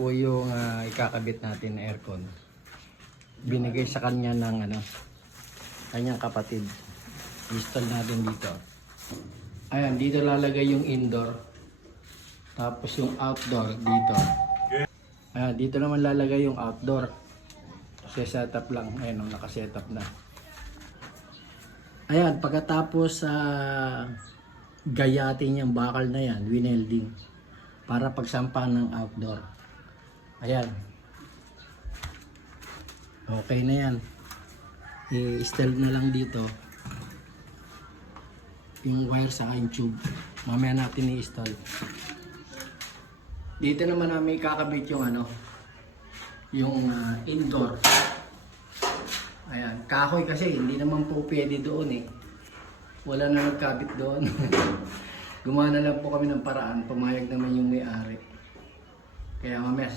Po yung ikakabit natin na aircon. Binigay sa kanya ng kanyang kapatid. Install natin dito. Ayan, dito lalagay yung indoor. Tapos yung outdoor dito. Ayan, dito naman lalagay yung outdoor. Setup lang. Ayan, nakasetup na. Ayan, pagkatapos gayatin yung bakal na yan, winelding. Para pagsampa ng outdoor. Ayan. Okay na yan. I-install na lang dito yung wire sa yung tube. Mamaya natin i-install. Dito naman namin kakabit yung yung indoor. Ayan, kahoy kasi hindi naman po pwede doon eh. Wala na nagkabit doon. Gumawa na lang po kami ng paraan, pumayag naman yung may-ari. Kaya mamaya